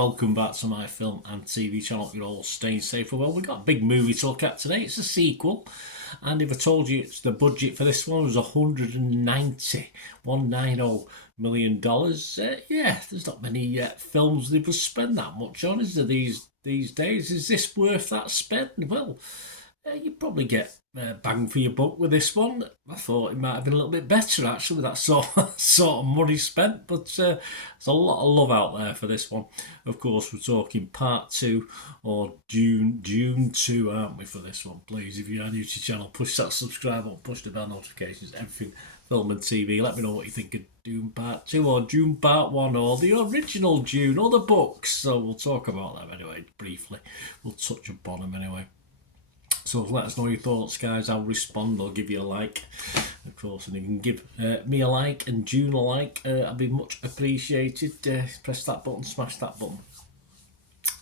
welcome back to my film and TV channel. You're all staying safe. Well, we've got a big movie to look at today. It's a sequel, and if I told you it's the budget for this one was $190 million, yeah, there's not many films they would spend that much on, is there, these days? Is this worth that spend? Well, you probably get bang for your buck with this one. I thought it might have been a little bit better actually with that sort of money spent, but there's a lot of love out there for this one. Of course, we're talking part 2 or Dune 2, aren't we, for this one? Please, if you're new to the channel, push that subscribe button, push the bell notifications, everything film and TV. Let me know what you think of Dune part 2 or Dune part 1 or the original Dune or the books. So we'll talk about them anyway briefly. We'll touch upon them anyway. So let us know your thoughts, guys. I'll respond or give you a like, of course, and if you can give me a like and June a like, I'd be much appreciated. Press that button, smash that button.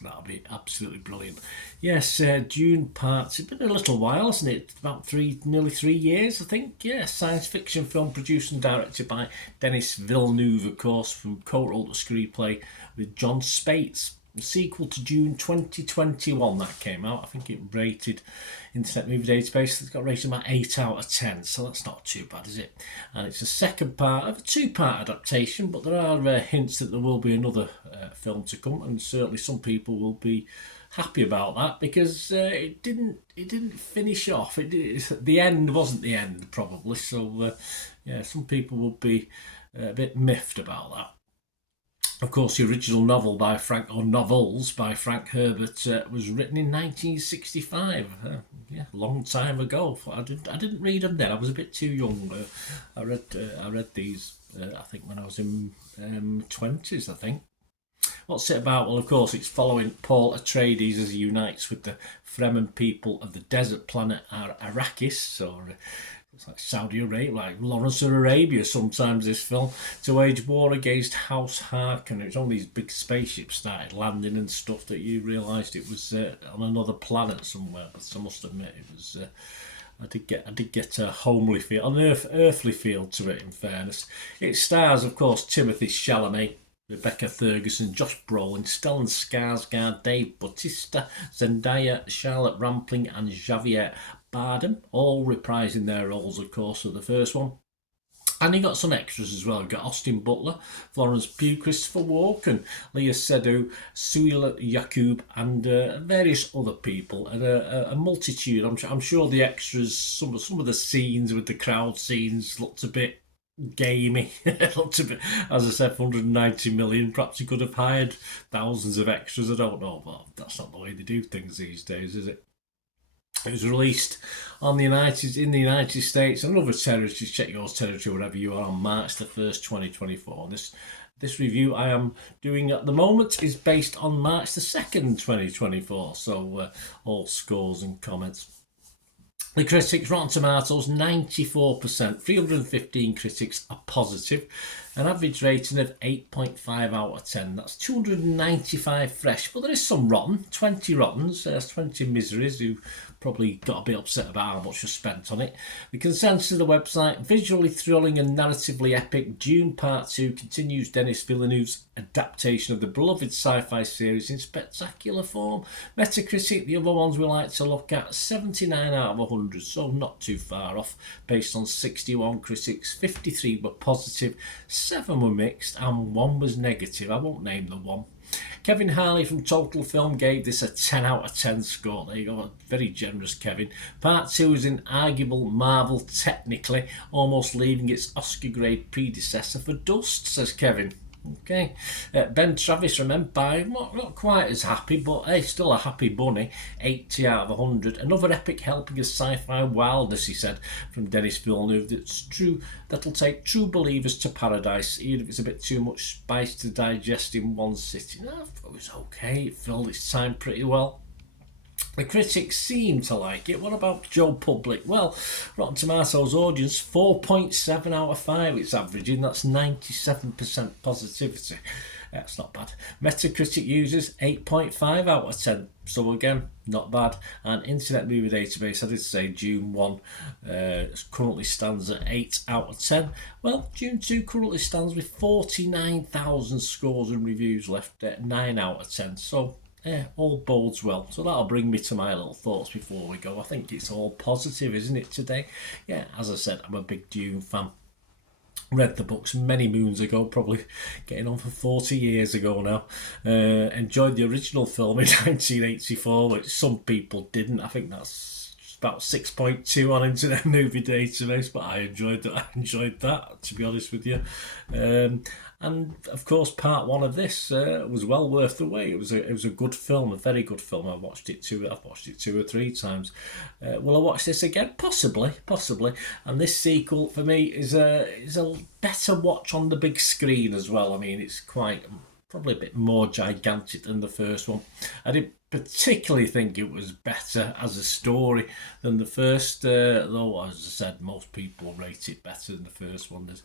That'll be absolutely brilliant. Yes, Dune parts. It's been a little while, hasn't it? About nearly 3 years, I think. Yeah, science fiction film produced and directed by Denis Villeneuve, of course, from co-wrote the screenplay with John Spade. The sequel to Dune 2021 that came out. I think it rated Internet Movie Database. It's got rated about 8 out of 10, so that's not too bad, is it? And it's a second part of a 2-part adaptation, but there are hints that there will be another film to come, and certainly some people will be happy about that because it didn't finish off. The end wasn't the end, probably. So yeah, some people will be a bit miffed about that. Of course, the original novels by Frank Herbert was written in 1965. Yeah, a long time ago. I didn't read them then. I was a bit too young. I read these. I think when I was in 20s. I think. What's it about? Well, of course, it's following Paul Atreides as he unites with the Fremen people of the desert planet Arrakis, or it's like Saudi Arabia, like Lawrence of Arabia sometimes, this film, to wage war against House Harkonnen. It was on these big spaceships started landing and stuff that you realised it was on another planet somewhere. But I must admit, it was I did get a homely feel, an earthly feel to it, in fairness. It stars, of course, Timothée Chalamet, Rebecca Ferguson, Josh Brolin, Stellan Skarsgård, Dave Bautista, Zendaya, Charlotte Rampling and Javier Bardem, all reprising their roles, of course, of the first one. And you got some extras as well. You got Austin Butler, Florence Pugh, Christopher Walken, Leah Seydoux, Suila Yaqub, and various other people, and a multitude. I'm sure the extras, some of the scenes with the crowd scenes looked a bit gamey. Looked a bit, as I said, 190 million. Perhaps he could have hired thousands of extras. I don't know, but that's not the way they do things these days, is it? It was released in the United States and other territories. Check your territory wherever you are on March the 1st, 2024. This review I am doing at the moment is based on March the 2nd, 2024. So all scores and comments. The critics, Rotten Tomatoes, 94%. 315 critics are positive. An average rating of 8.5 out of 10. That's 295 fresh. But there is some rotten. 20 rottens. There's 20 miseries who probably got a bit upset about how much was spent on it. The consensus of the website, visually thrilling and narratively epic, Dune Part 2 continues Denis Villeneuve's adaptation of the beloved sci-fi series in spectacular form. Metacritic, the other ones we like to look at, 79 out of 100, so not too far off. Based on 61 critics, 53 were positive, 7 were mixed, and 1 was negative. I won't name the one. Kevin Harley from Total Film gave this a 10 out of 10 score. There you go, very generous Kevin. Part 2 is an arguable marvel technically, almost leaving its Oscar grade predecessor for dust, says Kevin. Okay, Ben Travis from Empire, not quite as happy, but hey, still a happy bunny. 80 out of 100. Another epic helping of sci-fi wildness, he said, from Denis Villeneuve. That's true. That'll take true believers to paradise, even if it's a bit too much spice to digest in one sitting. I thought it was okay. It filled its time pretty well. The critics seem to like it. What about Joe Public? Well, Rotten Tomatoes audience, 4.7 out of 5 it's averaging. That's 97% positivity. That's not bad. Metacritic users 8.5 out of 10. So again, not bad. And Internet Movie Database, I did say Dune 1 currently stands at 8 out of 10. Well, Dune 2 currently stands with 49,000 scores and reviews left at 9 out of 10. So all bodes well. So that'll bring me to my little thoughts before we go. I think it's all positive, isn't it, today? Yeah, as I said, I'm a big Dune fan. Read the books many moons ago, probably getting on for 40 years ago now. Enjoyed the original film in 1984, which some people didn't. I think that's about 6.2 on Internet Movie Database, but I enjoyed that. To be honest with you. And of course, part one of this was well worth the wait. It was a good film, a very good film. I've watched it two or three times. Will I watch this again? Possibly. And this sequel for me is a better watch on the big screen as well. I mean, it's probably a bit more gigantic than the first one. I didn't particularly think it was better as a story than the first, though, as I said, most people rate it better than the first one. There's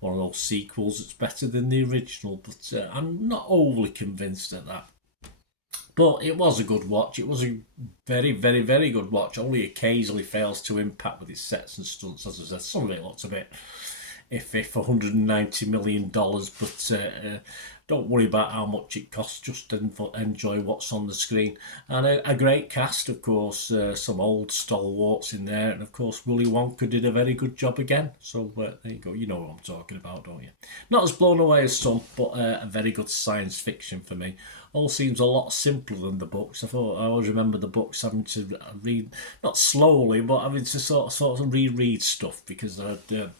one of those sequels that's better than the original, but I'm not overly convinced at that. But it was a good watch. It was a very, very, very good watch. Only occasionally fails to impact with its sets and stunts. As I said, some of it looks a bit iffy for $190 million, but don't worry about how much it costs. Just enjoy what's on the screen. And a great cast, of course. Some old stalwarts in there. And, of course, Willy Wonka did a very good job again. So there you go. You know what I'm talking about, don't you? Not as blown away as some, but a very good science fiction for me. All seems a lot simpler than the books. I always remember the books having to read, not slowly, but having to sort of reread stuff because they're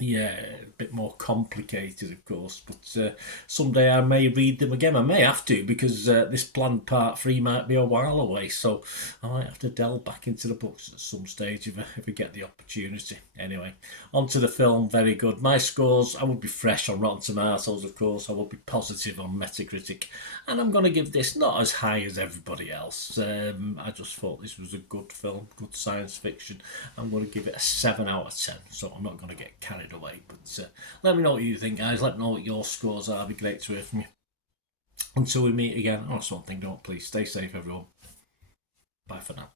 a bit more complicated, of course. But someday I may read them again. I may have to because this planned part 3 might be a while away. So I might have to delve back into the books at some stage if I get the opportunity. Anyway, on to the film. Very good. My scores, I would be fresh on Rotten Tomatoes, of course. I would be positive on Metacritic. And I'm going to give this not as high as everybody else. I just thought this was a good film, good science fiction. I'm going to give it a 7 out of 10. So I'm not going to get carried away, but let me know what you think, guys. Let me know what your scores are. It'd be great to hear from you. Until we meet again, just one thing, don't please stay safe, everyone. Bye for now.